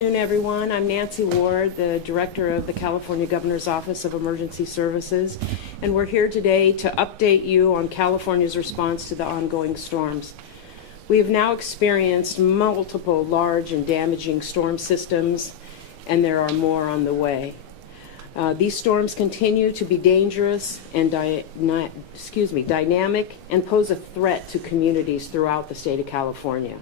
Good afternoon, everyone. I'm Nancy Ward, the Director of the California Governor's Office of Emergency Services, and we're here today to update you on California's response to the ongoing storms. We have now experienced multiple large and damaging storm systems, and there are more on the way. These storms continue to be dangerous and dynamic and pose a threat to communities throughout the state of California.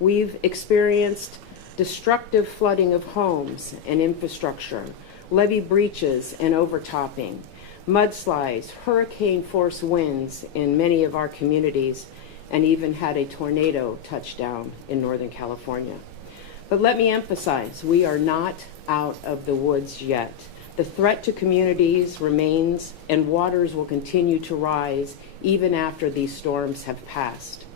We've experienced destructive flooding of homes and infrastructure, levee breaches and overtopping, mudslides, hurricane-force winds in many of our communities, and even had a tornado touch down in Northern California. But let me emphasize, we are not out of the woods yet. The threat to communities remains, and waters will continue to rise even after these storms have passed.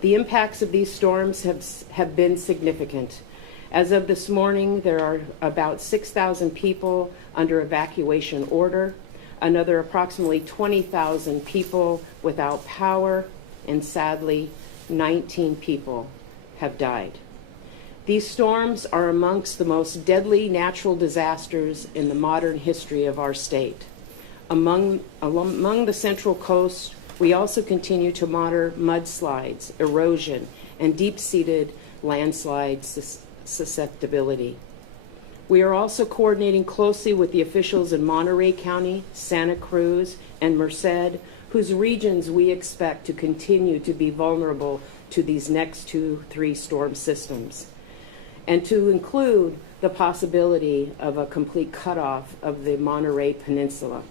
The impacts of these storms have been significant. As of this morning, there are about 6,000 people under evacuation order, another approximately 20,000 people without power, and sadly, 19 people have died. These storms are amongst the most deadly natural disasters in the modern history of our state. Among the Central Coast, we also continue to monitor mudslides, erosion, and deep-seated landslide susceptibility. We are also coordinating closely with the officials in Monterey County, Santa Cruz, and Merced, whose regions we expect to continue to be vulnerable to these next 2-3 storm systems, and to include the possibility of a complete cutoff of the Monterey Peninsula.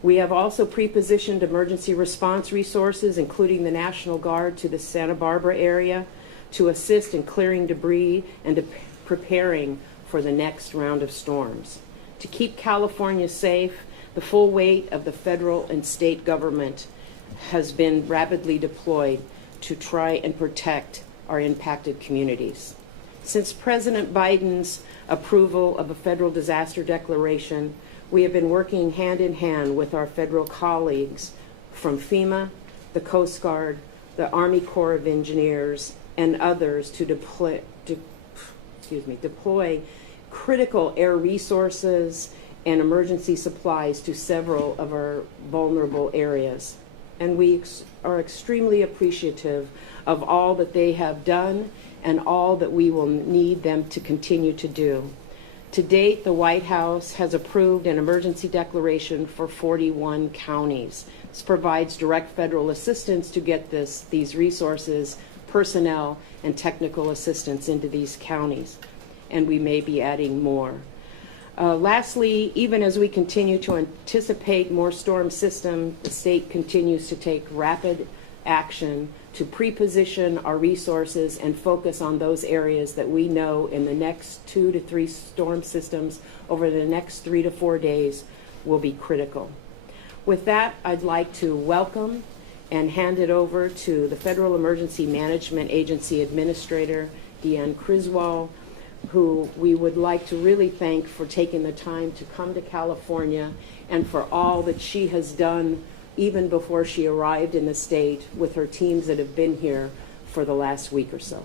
We have also pre-positioned emergency response resources, including the National Guard, to the Santa Barbara area to assist in clearing debris and preparing for the next round of storms. To keep California safe, the full weight of the federal and state government has been rapidly deployed to try and protect our impacted communities. Since President Biden's approval of a federal disaster declaration, we have been working hand in hand with our federal colleagues from FEMA, the Coast Guard, the Army Corps of Engineers, and others to deploy critical air resources and emergency supplies to several of our vulnerable areas. And we are extremely appreciative of all that they have done and all that we will need them to continue to do. To date, the White House has approved an emergency declaration for 41 counties. This provides direct federal assistance to get these resources, personnel, and technical assistance into these counties, and we may be adding more. Lastly, even as we continue to anticipate more storm systems, the state continues to take rapid action to pre-position our resources and focus on those areas that we know in the next 2 to 3 storm systems over the next 3 to 4 days will be critical. With that, I'd like to welcome and hand it over to the Federal Emergency Management Agency Administrator, Deanne Criswell, who we would like to really thank for taking the time to come to California and for all that she has done even before she arrived in the state with her teams that have been here for the last week or so.